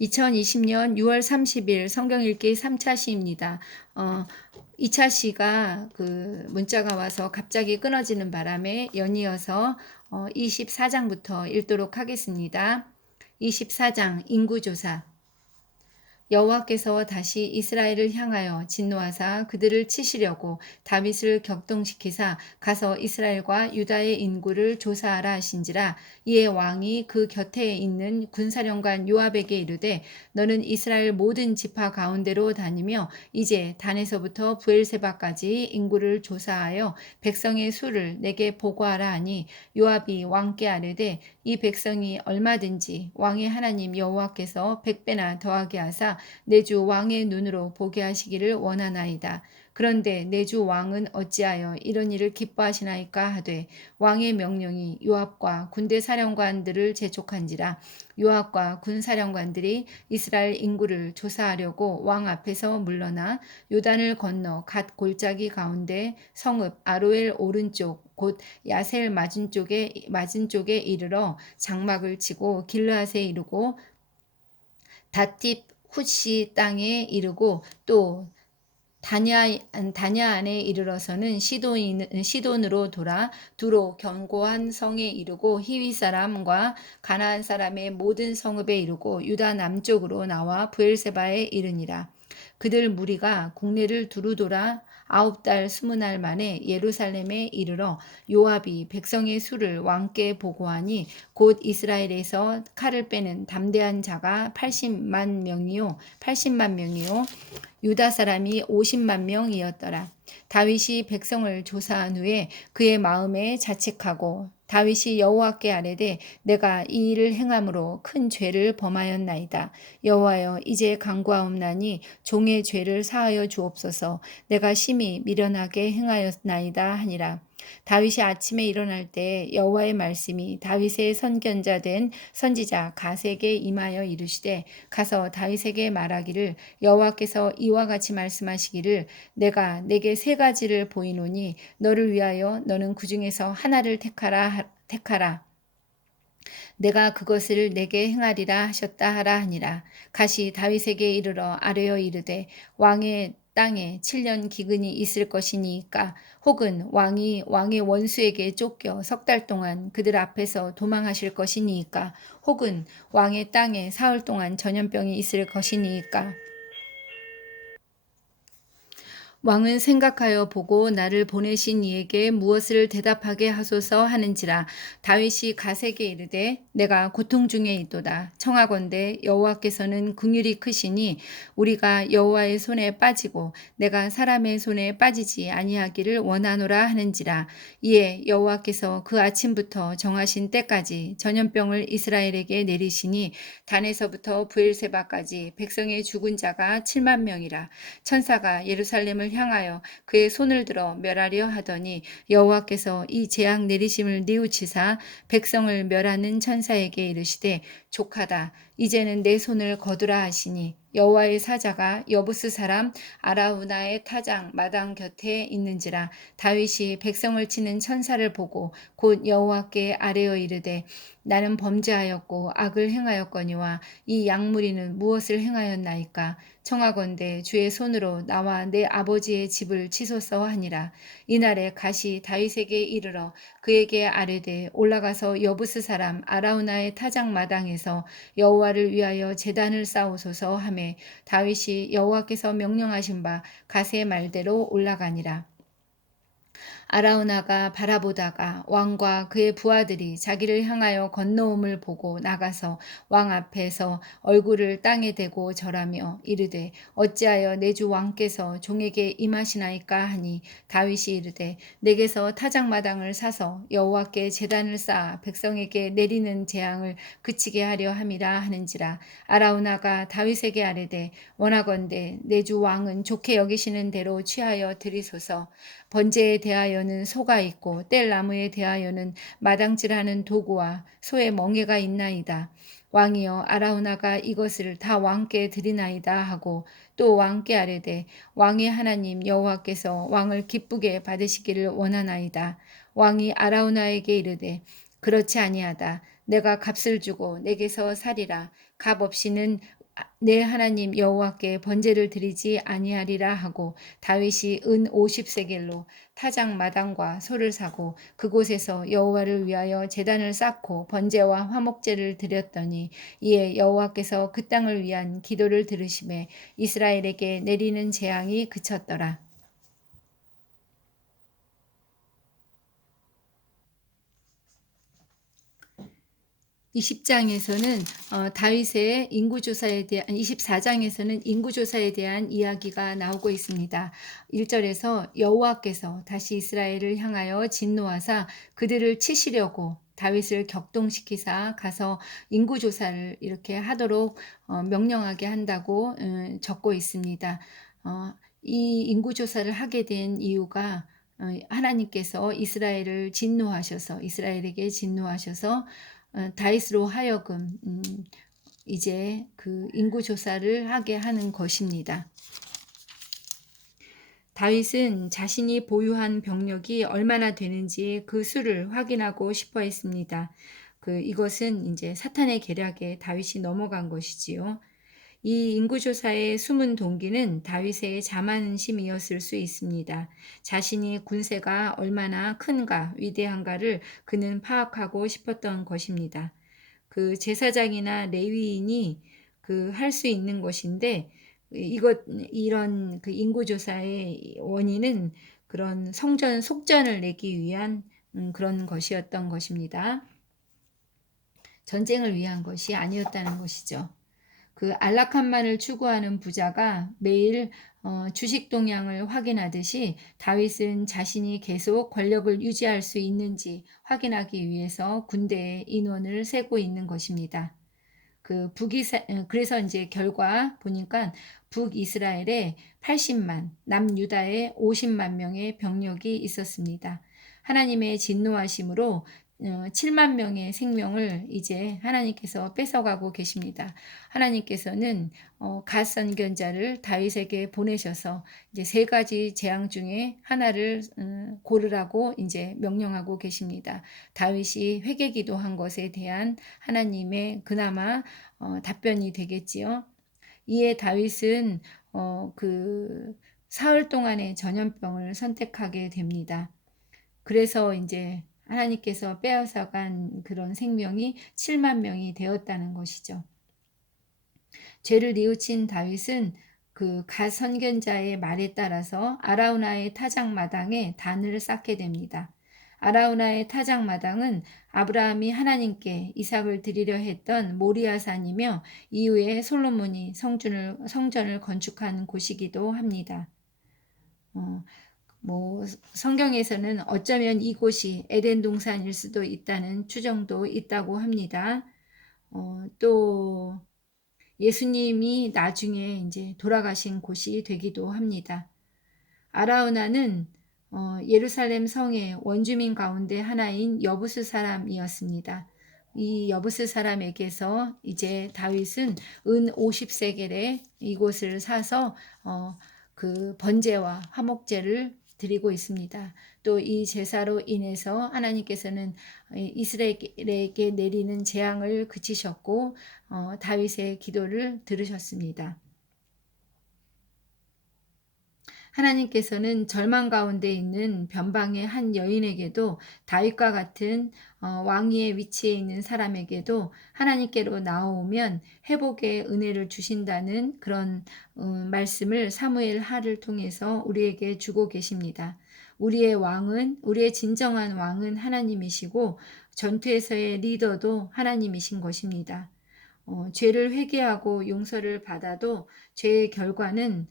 2020년 6월 30일 성경 읽기 3차 시입니다. 2차 시가 문자가 와서 갑자기 끊어지는 바람에 연이어서 24장부터 읽도록 하겠습니다. 24장 인구조사. 여호와께서 다시 이스라엘을 향하여 진노하사 그들을 치시려고 다윗을 격동시키사 가서 이스라엘과 유다의 인구를 조사하라 하신지라. 이에 왕이 그 곁에 있는 군사령관 요압에게 이르되 너는 이스라엘 모든 지파 가운데로 다니며 이제 단에서부터 브엘세바까지 인구를 조사하여 백성의 수를 내게 보고하라 하니, 요압이 왕께 아뢰되 이 백성이 얼마든지 왕의 하나님 여호와께서 100배나 더하게 하사 내 주 왕의 눈으로 보게 하시기를 원하나이다. 그런데 내 주 왕은 어찌하여 이런 일을 기뻐하시나이까 하되, 왕의 명령이 요압과 군대 사령관들을 재촉한지라. 요압과 군 사령관들이 이스라엘 인구를 조사하려고 왕 앞에서 물러나 요단을 건너 갓 골짜기 가운데 성읍 아로엘 오른쪽 곧 야셀 맞은 쪽에 이르러 장막을 치고 길르앗에 이르고 다팁 후시 땅에 이르고 또 다냐 안에 이르러서는 시돈으로 돌아 두로 견고한 성에 이르고 히위 사람과 가나안 사람의 모든 성읍에 이르고 유다 남쪽으로 나와 브엘세바에 이르니라. 그들 무리가 국내를 두루 돌아 9달 20날 만에 예루살렘에 이르러 요압이 백성의 수를 왕께 보고하니, 곧 이스라엘에서 칼을 빼는 담대한 자가 80만 명이요 유다 사람이 50만 명이었더라. 다윗이 백성을 조사한 후에 그의 마음에 자책하고 다윗이 여호와께 아뢰되 내가 이 일을 행함으로 큰 죄를 범하였나이다. 여호와여, 이제 간구하옵나니 종의 죄를 사하여 주옵소서. 내가 심히 미련하게 행하였나이다 하니라. 다윗이 아침에 일어날 때 여호와의 말씀이 다윗의 선견자 된 선지자 갓에게 임하여 이르시되, 가서 다윗에게 말하기를 여호와께서 이와 같이 말씀하시기를 내가 내게 세 가지를 보이노니 너를 위하여 너는 그 중에서 하나를 택하라. 내가 그것을 내게 행하리라 하셨다 하라 하니라. 갓이 다윗에게 이르러 아뢰어 이르되 왕의 땅에 7년 기근이 있을 것이니까, 혹은 왕이 왕의 원수에게 쫓겨 석 달 동안 그들 앞에서 도망하실 것이니까, 혹은 왕의 땅에 사흘 동안 전염병이 있을 것이니까. 왕은 생각하여 보고 나를 보내신 이에게 무엇을 대답하게 하소서 하는지라. 다윗이 갓에게 이르되 내가 고통 중에 있도다. 청하건대 여호와께서는 긍휼이 크시니 우리가 여호와의 손에 빠지고 내가 사람의 손에 빠지지 아니하기를 원하노라 하는지라. 이에 여호와께서 그 아침부터 정하신 때까지 전염병을 이스라엘에게 내리시니 단에서부터 브엘세바까지 백성의 죽은 자가 7만 명이라. 천사가 예루살렘을 향하여 그의 손을 들어 멸하려 하더니 여호와께서 이 재앙 내리심을 뉘우치사 백성을 멸하는 천사에게 이르시되 족하다. 이제는 내 손을 거두라 하시니, 여호와의 사자가 여부스 사람 아라우나의 타장 마당 곁에 있는지라. 다윗이 백성을 치는 천사를 보고 곧 여호와께 아뢰어 이르되 나는 범죄하였고 악을 행하였거니와 이 양무리는 무엇을 행하였나이까. 청하건대 주의 손으로 나와 내 아버지의 집을 치소서 하니라. 이날에 갓이 다윗에게 이르러 그에게 아뢰되 올라가서 여부스 사람 아라우나의 타작 마당에서 여호와를 위하여 제단을 쌓으소서 하매, 다윗이 여호와께서 명령하신 바 갓의 말대로 올라가니라. 아라우나가 바라보다가 왕과 그의 부하들이 자기를 향하여 건너옴을 보고 나가서 왕 앞에서 얼굴을 땅에 대고 절하며 이르되 어찌하여 내 주 왕께서 종에게 임하시나이까 하니, 다윗이 이르되 내게서 타작마당을 사서 여호와께 제단을 쌓아 백성에게 내리는 재앙을 그치게 하려 함이라 하는지라. 아라우나가 다윗에게 아뢰되 원하건대 내 주 왕은 좋게 여기시는 대로 취하여 드리소서. 번제에 대하여는 소가 있고 뗄 나무에 대하여는 마당질하는 도구와 소의 멍에가 있나이다. 왕이여, 아라우나가 이것을 다 왕께 드리나이다 하고 또 왕께 아뢰되 왕의 하나님 여호와께서 왕을 기쁘게 받으시기를 원하나이다. 왕이 아라우나에게 이르되 그렇지 아니하다. 내가 값을 주고 내게서 살이라. 값 없이는 내 하나님 여호와께 번제를 드리지 아니하리라 하고 다윗이 은 50세겔로 타작 마당과 소를 사고 그곳에서 여호와를 위하여 제단을 쌓고 번제와 화목제를 드렸더니 이에 여호와께서 그 땅을 위한 기도를 들으시매 이스라엘에게 내리는 재앙이 그쳤더라. 20장에서는 다윗의 인구조사에 대한 24장에서는 인구조사에 대한 이야기가 나오고 있습니다. 1절에서 여호와께서 다시 이스라엘을 향하여 진노하사 그들을 치시려고 다윗을 격동시키사 가서 인구조사를 이렇게 하도록 명령하게 한다고 적고 있습니다. 이 인구조사를 하게 된 이유가 하나님께서 이스라엘에게 진노하셔서 다윗으로 하여금 이제 그 인구 조사를 하게 하는 것입니다. 다윗은 자신이 보유한 병력이 얼마나 되는지 그 수를 확인하고 싶어 했습니다. 이것은 이제 사탄의 계략에 다윗이 넘어간 것이지요. 이 인구조사의 숨은 동기는 다윗의 자만심이었을 수 있습니다. 자신이 군세가 얼마나 큰가, 위대한가를 그는 파악하고 싶었던 것입니다. 제사장이나 레위인이 할 수 있는 것인데, 이런 인구조사의 원인은 그런 속전을 내기 위한 그런 것이었던 것입니다. 전쟁을 위한 것이 아니었다는 것이죠. 안락함만을 추구하는 부자가 매일 주식 동향을 확인하듯이 다윗은 자신이 계속 권력을 유지할 수 있는지 확인하기 위해서 군대의 인원을 세고 있는 것입니다. 그래서 이제 결과 보니까 북이스라엘에 80만, 남유다에 50만 명의 병력이 있었습니다. 하나님의 진노하심으로 7만 명의 생명을 이제 하나님께서 뺏어가고 계십니다. 하나님께서는 갓 선견자를 다윗에게 보내셔서 이제 세 가지 재앙 중에 하나를 고르라고 이제 명령하고 계십니다. 다윗이 회개기도한 것에 대한 하나님의 그나마 답변이 되겠지요. 이에 다윗은 사흘 동안의 전염병을 선택하게 됩니다. 그래서 이제 하나님께서 빼앗아간 그런 생명이 7만 명이 되었다는 것이죠. 죄를 뉘우친 다윗은 갓 선견자의 말에 따라서 아라우나의 타작마당에 단을 쌓게 됩니다. 아라우나의 타작마당은 아브라함이 하나님께 이삭을 드리려 했던 모리아산이며 이후에 솔로몬이 성전을 건축한 곳이기도 합니다. 성경에서는 어쩌면 이곳이 에덴 동산일 수도 있다는 추정도 있다고 합니다. 또 예수님이 나중에 이제 돌아가신 곳이 되기도 합니다. 아라우나는 예루살렘 성의 원주민 가운데 하나인 여부스 사람이었습니다. 이 여부스 사람에게서 이제 다윗은 은 50세겔에 이곳을 사서 번제와 화목제를 드리고 있습니다. 또 이 제사로 인해서 하나님께서는 이스라엘에게 내리는 재앙을 그치셨고 다윗의 기도를 들으셨습니다. 하나님께서는 절망 가운데 있는 변방의 한 여인에게도 다윗과 같은 왕위의 위치에 있는 사람에게도 하나님께로 나오면 회복의 은혜를 주신다는 그런 말씀을 사무엘 하를 통해서 우리에게 주고 계십니다. 우리의 진정한 왕은 하나님이시고 전투에서의 리더도 하나님이신 것입니다. 죄를 회개하고 용서를 받아도 죄의 결과는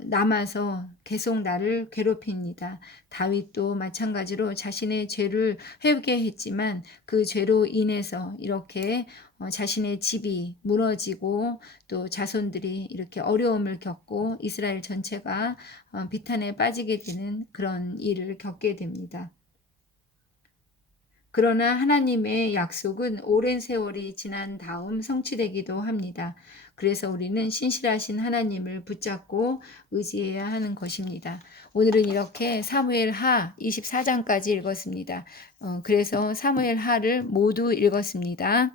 남아서 계속 나를 괴롭힙니다. 다윗도 마찬가지로 자신의 죄를 회개했지만 그 죄로 인해서 이렇게 자신의 집이 무너지고 또 자손들이 이렇게 어려움을 겪고 이스라엘 전체가 비탄에 빠지게 되는 그런 일을 겪게 됩니다. 그러나 하나님의 약속은 오랜 세월이 지난 다음 성취되기도 합니다. 그래서 우리는 신실하신 하나님을 붙잡고 의지해야 하는 것입니다. 오늘은 이렇게 사무엘 하 24장까지 읽었습니다. 그래서 사무엘 하를 모두 읽었습니다.